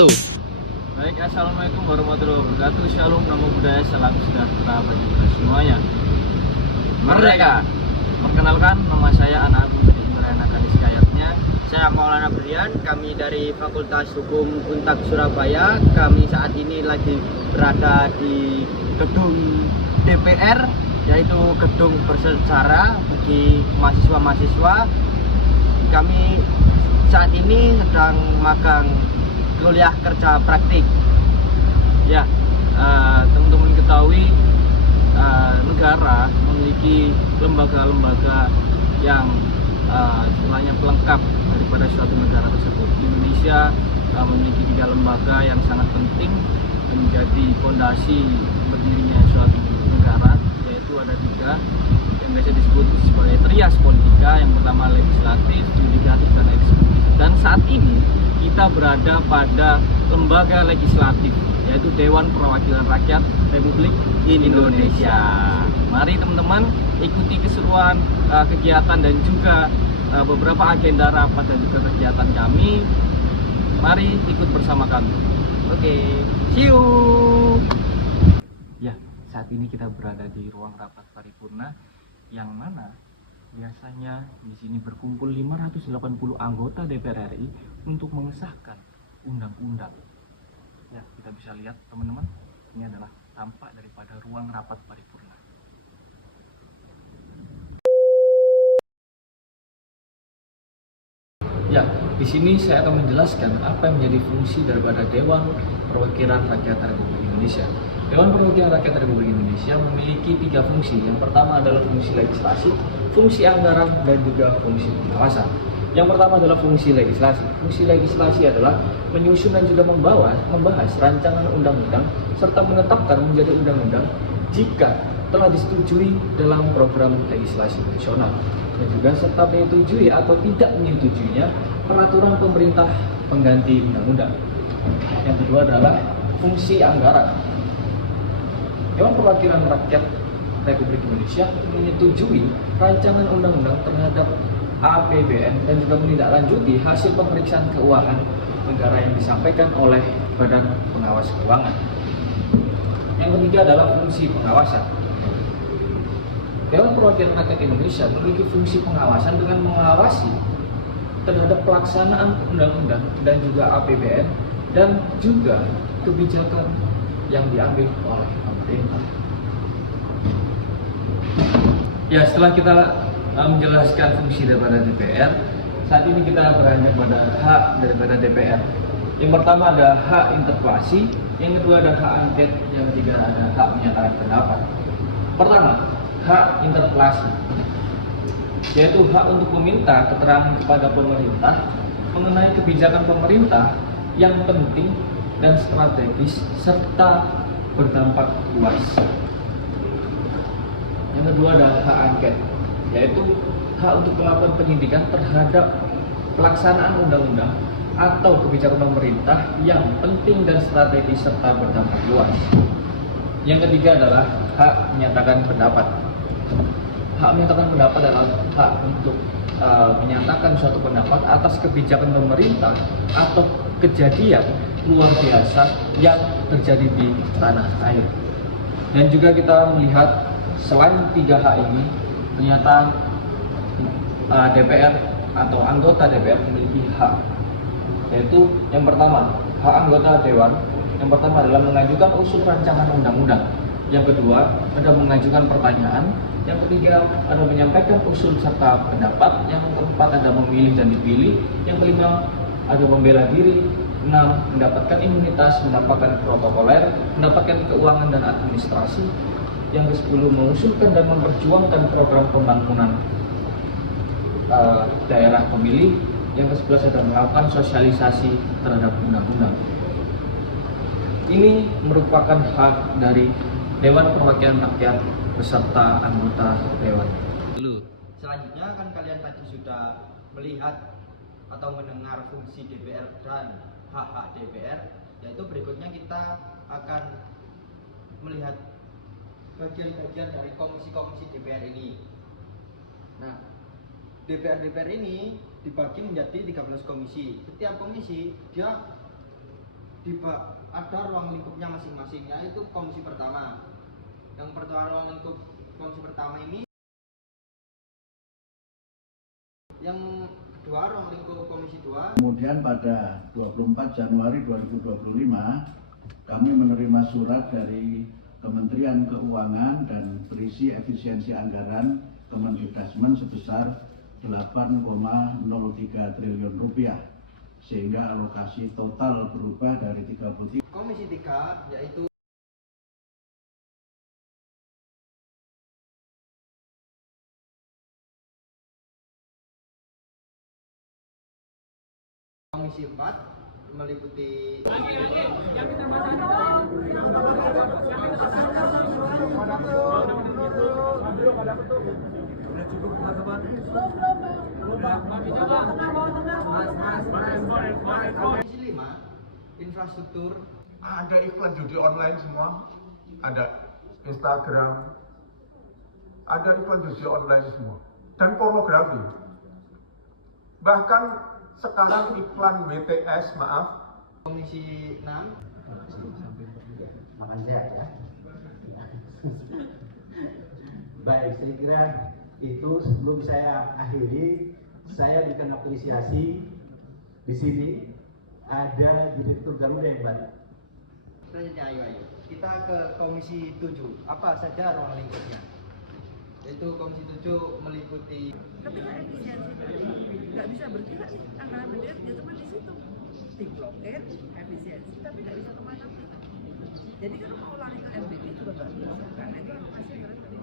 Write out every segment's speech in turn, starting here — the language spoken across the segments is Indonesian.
Baik, assalamualaikum warahmatullahi wabarakatuh. Shalom, namo buddhaya, salam sejahtera bagi kita semuanya. Merdeka. Perkenalkan, nama saya Anak Agung dari Indra Kayatnya. Saya Maulana Brian, kami dari Fakultas Hukum Untak Surabaya. Kami saat ini lagi berada di gedung DPR, yaitu gedung bersejarah bagi mahasiswa-mahasiswa. Kami saat ini sedang magang kuliah kerja praktik. Ya, teman-teman ketahui negara memiliki lembaga-lembaga yang istilahnya pelengkap daripada suatu negara tersebut. Indonesia memiliki 3 lembaga yang sangat penting menjadi fondasi berdirinya suatu negara, yaitu ada 3 yang biasa disebut sebagai trias politika. Yang pertama legislatif, yudikatif, dan eksekutif. Dan saat ini kita berada pada lembaga legislatif, yaitu Dewan Perwakilan Rakyat Republik Indonesia. Mari teman-teman ikuti keseruan kegiatan dan juga beberapa agenda rapat dan juga kegiatan kami. Mari ikut bersama kami. Oke, see you. Ya, saat ini kita berada di ruang rapat paripurna yang mana biasanya di sini berkumpul 580 anggota DPR RI untuk mengesahkan undang-undang. Ya, kita bisa lihat teman-teman, ini adalah tampak daripada ruang rapat paripurna. Ya, di sini saya akan menjelaskan apa yang menjadi fungsi daripada Dewan Perwakilan Rakyat Republik Indonesia. Dewan Perwakilan Rakyat Republik Indonesia memiliki 3 fungsi. Yang pertama adalah fungsi legislasi, fungsi anggaran, dan juga fungsi pengawasan. Yang pertama adalah fungsi legislasi. Fungsi legislasi adalah menyusun dan juga membahas rancangan undang-undang serta menetapkan menjadi undang-undang jika telah disetujui dalam program legislasi nasional, dan juga serta menyetujui atau tidak menyetujuinya peraturan pemerintah pengganti undang-undang. Yang kedua adalah fungsi anggaran. Dewan Perwakilan Rakyat Republik Indonesia menyetujui rancangan undang-undang terhadap APBN dan juga menindaklanjuti hasil pemeriksaan keuangan negara yang disampaikan oleh Badan Pengawas Keuangan. Yang ketiga adalah fungsi pengawasan. Dewan Perwakilan Rakyat Indonesia memiliki fungsi pengawasan dengan mengawasi terhadap pelaksanaan undang-undang dan juga APBN dan juga kebijakan yang diambil oleh pemerintah. Ya, setelah kita menjelaskan fungsi daripada DPR, saat ini kita beranjak pada hak daripada DPR. Yang pertama ada hak interpelasi, yang kedua ada hak angket, yang ketiga ada hak menyatakan pendapat. Pertama, hak interpelasi, yaitu hak untuk meminta keterangan kepada pemerintah mengenai kebijakan pemerintah yang penting dan strategis serta berdampak luas. Yang kedua adalah hak angket, yaitu hak untuk melakukan penyidikan terhadap pelaksanaan undang-undang atau kebijakan pemerintah yang penting dan strategis serta berdampak luas. Yang ketiga adalah hak menyatakan pendapat. Hak menyatakan pendapat adalah hak untuk menyatakan suatu pendapat atas kebijakan pemerintah atau kejadian luar biasa yang terjadi di tanah air. Dan juga kita melihat selain 3 hak ini, ternyata DPR atau anggota DPR memiliki hak, yaitu yang pertama hak anggota dewan. Yang pertama adalah mengajukan usul rancangan undang-undang. Yang kedua ada mengajukan pertanyaan. Yang ketiga ada menyampaikan usul serta pendapat. Yang keempat ada memilih dan dipilih. Yang kelima ada membela diri. 6 mendapatkan imunitas, mendapatkan protokoler, mendapatkan keuangan dan administrasi. Yang ke-10 mengusulkan dan memperjuangkan program pembangunan daerah pemilih. Yang ke-11 ada melakukan sosialisasi terhadap undang-undang. Ini merupakan hak dari Dewan Perwakilan Rakyat beserta anggota Dewan. Selanjutnya kan kalian tadi sudah melihat atau mendengar fungsi DPR dan hak-hak DPR, yaitu berikutnya kita akan melihat bagian-bagian dari komisi-komisi DPR ini. Nah, DPR ini dibagi menjadi 13 komisi. Setiap komisi dia ada ruang lingkupnya masing-masing, yaitu komisi pertama. Yang pertama, ruang lingkup komisi pertama ini, yang kedua ruang lingkup komisi 2. Kemudian pada 24 Januari 2025 kami menerima surat dari Kementerian Keuangan dan berisi efisiensi anggaran Kemendikbudrismen sebesar 8,03 triliun rupiah, sehingga alokasi total berubah dari 33. Komisi 3 yaitu Komisi 4 meliputi Komisi 5 infrastruktur. Ada iklan judi online semua, ada Instagram, ada iklan judi online semua, dan pornografi. Bahkan sekarang iklan WTS, maaf. Komisi 6 makan sehat ya. Baik, saya kira itu sebelum saya akhiri, saya berikan apresiasi di sini ada Direktur Garuda yang baru. Selanjutnya, ayo. Kita ke Komisi 7. Apa saja ruang lingkupnya? Yaitu Komisi 7 meliputi. Ketika efisiensi tadi nggak bisa bergerak nih, anggaran BDR dia cuma di situ, diblokir efisiensi, tapi nggak bisa kemana-mana. Jadi kalau mau lari ke MBG juga nggak bisa, karena itu masih anggaran dari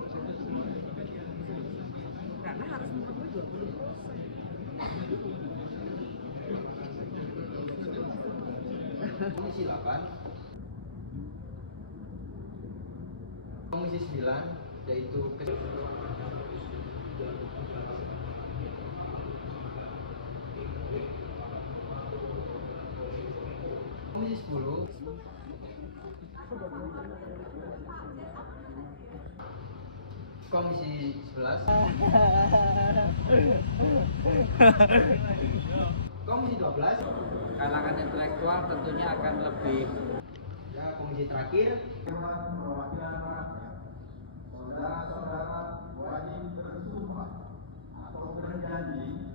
karena harus memenuhi 20%. Komisi 8, Komisi 9 yaitu Komisi 10 Komisi 11 Komisi 12 Kalangan intelektual tentunya akan lebih. ya, komisi terakhir Perwakilan rakyat, saudara-saudara wajib bersumpah atau berjanji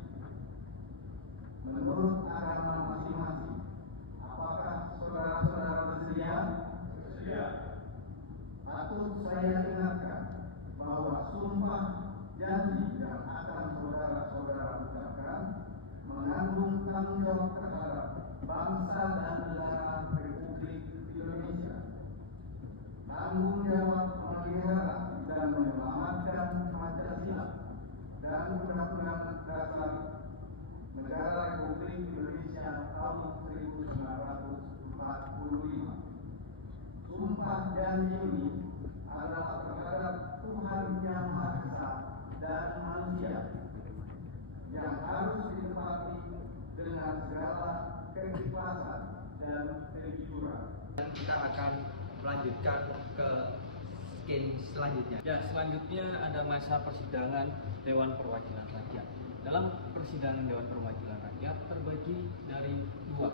menurut agama masing-masing. Apakah saudara-saudara bersedia? Bersedia. Patut saya ingatkan bahwa sumpah janji yang akan saudara-saudara ucapkan mengandung tanggung jawab terhadap bangsa dan negara Republik Indonesia. Tanggung jawab memelihara dan menyelamatkan Pancasila dan Undang-Undang Dasar Negara Republik Indonesia tahun 1945. Sumpah janji ini adalah terhadap Tuhan Yang Maha Esa dan manusia, yang harus ditepati dengan segala keikhlasan dan kejujuran. dan kita akan melanjutkan ke skin selanjutnya. Ya, selanjutnya ada masa persidangan Dewan Perwakilan Rakyat. Dalam persidangan Dewan Perwakilan Rakyat terbagi dari dua,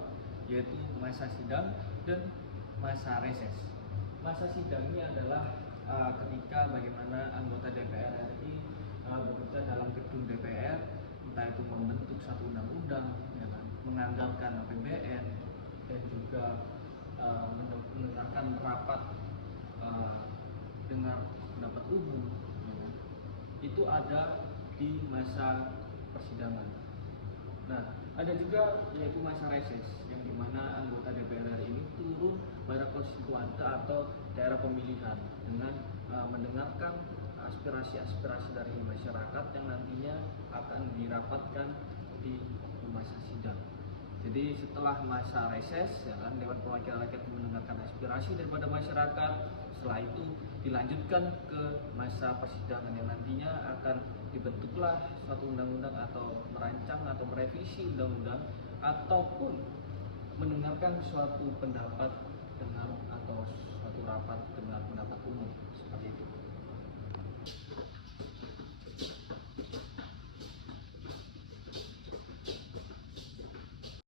yaitu masa sidang dan masa reses. Masa sidang ini adalah ketika bagaimana anggota DPR RI bekerja dalam gedung DPR, entah itu membentuk satu undang-undang, ya kan, menganggarkan APBN, dan juga mendengarkan rapat dengar pendapat umum, ya kan. Itu ada di masa persidangan. Nah, ada juga yaitu masa reses, yang dimana anggota DPR RI ini turun pada konstituante atau daerah pemilihan dengan mendengarkan aspirasi-aspirasi dari masyarakat yang nantinya akan dirapatkan di masa sidang. Jadi setelah masa reses, ya kan, Dewan Perwakilan Rakyat mendengarkan aspirasi daripada masyarakat. Setelah itu dilanjutkan ke masa persidangan yang nantinya akan dibentuklah suatu undang-undang atau merancang atau merevisi undang-undang ataupun mendengarkan suatu pendapat dengan atau suatu rapat dengan pendapat umum seperti itu.